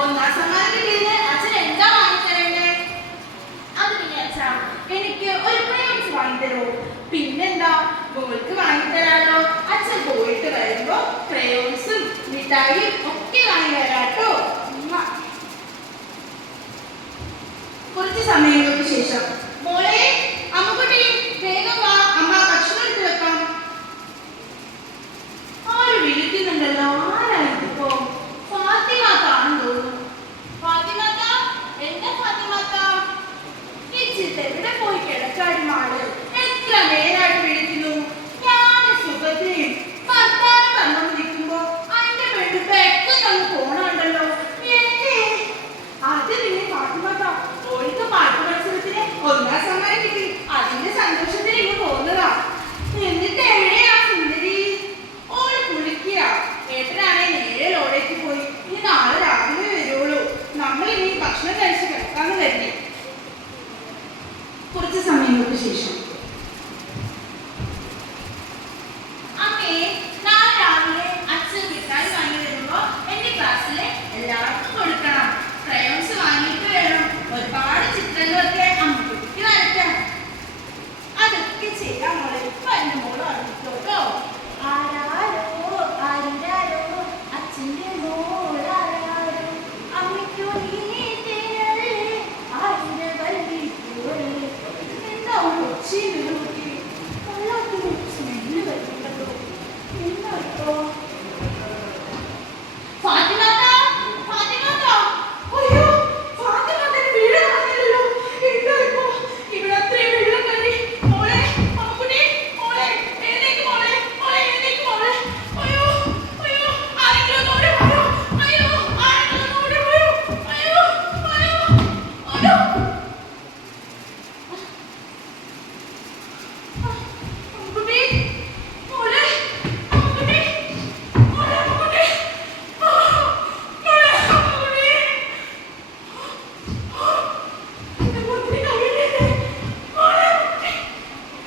ഒന്നാം സമ്മാനം കിട്ടിയതിന് അച്ഛൻ എന്താ വാങ്ങിത്തരണ്ടേ? അത് പിന്നെ അച്ഛാ, എനിക്ക് ഒരു ക്രയോൺസ് വാങ്ങിത്തരോ? പിന്നെന്താ, മോൾക്ക് വാങ്ങിത്തരാലോ. അച്ഛൻ പോയിട്ട് വരുമ്പോ ക്രയോൺസും മിഠായിയും ഒക്കെ വാങ്ങി വരാട്ടോ. കുറച്ച് സമയങ്ങൾക്ക് ശേഷം, മോളെ, അമ്മുകുട്ടി, വേഗം വാ, അമ്മ ഭക്ഷണം എടുത്ത് വെക്കാം. ആര് വിളിക്കുന്നുണ്ടല്ലോ? ആരായിപ്പോ? ഫാത്തിമാത്താണെന്ന് തോന്നുന്നു. ഫാത്തിമാത്ത, എന്താ ഫാത്തിമാത്ത? എവിടെ പോയി കിടക്കാടി മാള്? എത്ര നേരായിട്ട് വിളിക്കുന്നു. ഞാൻ സുഖത്തെയും ഭർത്താവ് തന്നോണ്ടിരിക്കുമ്പോ അതിന്റെ പെണ്ണ് പെട്ടെന്ന് അങ്ങ് പോണുണ്ടല്ലോ. എന്തേ? അത് പിന്നെ ഫാത്തിമാത്ത, ഓൾക്ക് പാട്ട് മത്സരത്തിന് ഒന്നാം സമ്മാനം കിട്ടി. അതിന്റെ സന്തോഷത്തിന് ഇങ്ങ് പോകുന്നതാ. എന്നിട്ട് എവിടെയാ സുന്ദരി? ഓള് കുളിക്കുക. ഏട്ടനാണെ നേരെ ലോഡേക്ക് പോയി. ഇനി നാളെ രാവിലെ വരുള്ളൂ. നമ്മൾ ഇനി ഭക്ഷണം കഴിച്ച് കിടക്കാന്ന് കരുതി. കുറച്ച് സമയങ്ങൾക്ക് ശേഷം, അമ്മേ, നാളെ രാവിലെ അച്ഛൻ മിഠായി വാങ്ങി വരുമ്പോ എന്റെ ക്ലാസ്സിലെ എല്ലാവർക്കും കൊടുക്കണം. ക്രയോൺസ് വാങ്ങിയിട്ട് വേണം. ഒരുപാട് ചിത്രങ്ങളൊക്കെ അമ്മൂട്ടി വരയ്ക്കാൻ. അതൊക്കെ ചെയ്യാൻ മോളെ. എന്റെ മോള് അറിയിക്കോട്ടോ. ആരാരോ ആരാരോ അച്ഛൻ്റെ മോളാരോ അമ്മയ്ക്കോ നീ തേനല്ലേ ആരുടെ വല്ലി പോലെ. എന്താ കൊച്ചി വിരുത്തി കൊള്ളാത്തൊരു സ്മെല്ല് വരുന്നുണ്ടല്ലോ. എന്താട്ടോ? ഫാത്തിമാത്ത, ഫാത്തിമാത്ത, അയ്യോ, ഫാത്തിമാത്തന്റെ വീട് കാണുന്നില്ലല്ലോ. എന്താ ഇപ്പോ? ഇവിടെ അത്രയും വെള്ളം കയറി. മോളെ, അമ്മുകുട്ടി, മോളെ, എഴുന്നേക്ക് മോളെ, മോളെ എഴുന്നേക്ക് മോളെ. അയ്യോ, അയ്യോ, ആരെങ്കിലും ഒന്ന് ഓടി വായോ. അയ്യോ, ആരെങ്കിലും ഒന്ന് ഓടി വായോ. അയ്യോ, അയ്യോ, അയ്യോ. അമ്മുകുട്ടി, മോളെ, അമ്മുകുട്ടി, മോളെ, അമ്മുകുട്ടി, മോളെ, അമ്മുകുട്ടി. എന്റെ അമ്മുകുട്ടി കവിഞ്ഞില്ലേ? മോളെ, അമ്മുകുട്ടി,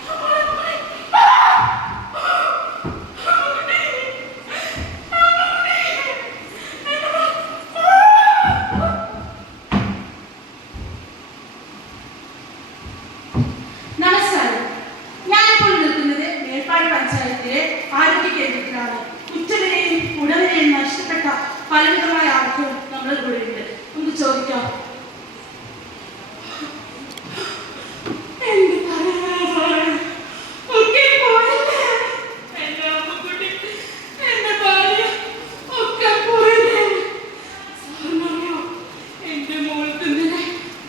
മോളെ, മോളെ. അമ്മുകുട്ടി, നമസ്കാരം. ഞാനിപ്പോൾ നിൽക്കുന്നത് മേൽപ്പാടി പഞ്ചായത്തിലെ ആരോഗ്യ കേന്ദ്രത്തിലാണ്. ഉച്ചവരെയും ഉടവരെയും നഷ്ടപ്പെട്ട പലവിധമായ ആർക്കും നമ്മൾ കൂടെ ഉണ്ട്. നമുക്ക് ചോദിക്കാം. എന്ത് പറയാനാണ്? ഒക്കെ പോയില്ലേ? എന്റെ അമ്മുകുട്ടി, എന്റെ ഭാര്യ ഒക്കെ പോയില്ലേ? സാറിനറിയോ, എന്റെ മോൾക്ക് ഇന്നലെ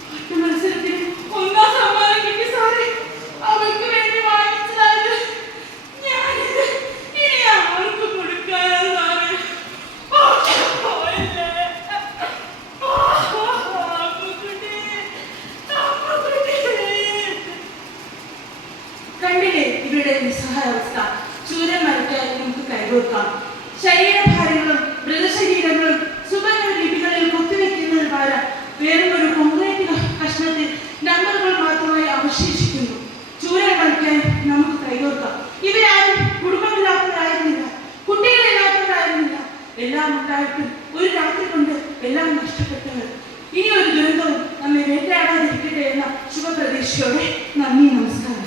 പാട്ട് മത്സരത്തിന് ഒന്നാം സമ്മാനം കിട്ടി സാറേ. അവൾക്ക് വേണ്ടി വാങ്ങിച്ചതാണ്. ഞാനിത് ഇനി ആർക്ക് കൊടുക്കാനാ സാറേ? ഒക്കെ പോയില്ലേ? അമ്മുകുട്ടി, അമ്മുകുട്ടി. കണ്ടില്ലേ ഇവരുടെ നിസ്സഹായാവസ്ഥ? ചൂരൻ മരയ്ക്കായി നമുക്ക് കൈകോർക്കാം. ശരീരഭാരങ്ങളും മൃതശരീരങ്ങളും സുഗന്ധ ലിപികളിൽ കുത്തിവെക്കുന്നതിന് പകരം വെറും ഒരു കോൺക്രീറ്റ് കഷ്ണത്തിൽ നമ്പറുകൾ മാത്രമായി അവശേഷിക്കുന്നു. ചൂരൻ മരയ്ക്കായി നമുക്ക് കൈകോർക്കാം. ഇവരാരും കുടുംബമില്ലാത്തവരായിരുന്നില്ല, കുട്ടികളില്ലാത്തവരായിരുന്നില്ല. എല്ലാം ഉണ്ടായിട്ടും ഒരു രാത്രി കൊണ്ട് എല്ലാം നഷ്ടപ്പെട്ടവർ. ഇനി ഒരു ദുരന്തവും നമ്മെ വേട്ടയാടാതിരിക്കട്ടെ എന്ന ശുഭപ്രതീക്ഷയോടെ നന്ദി, നമസ്കാരം.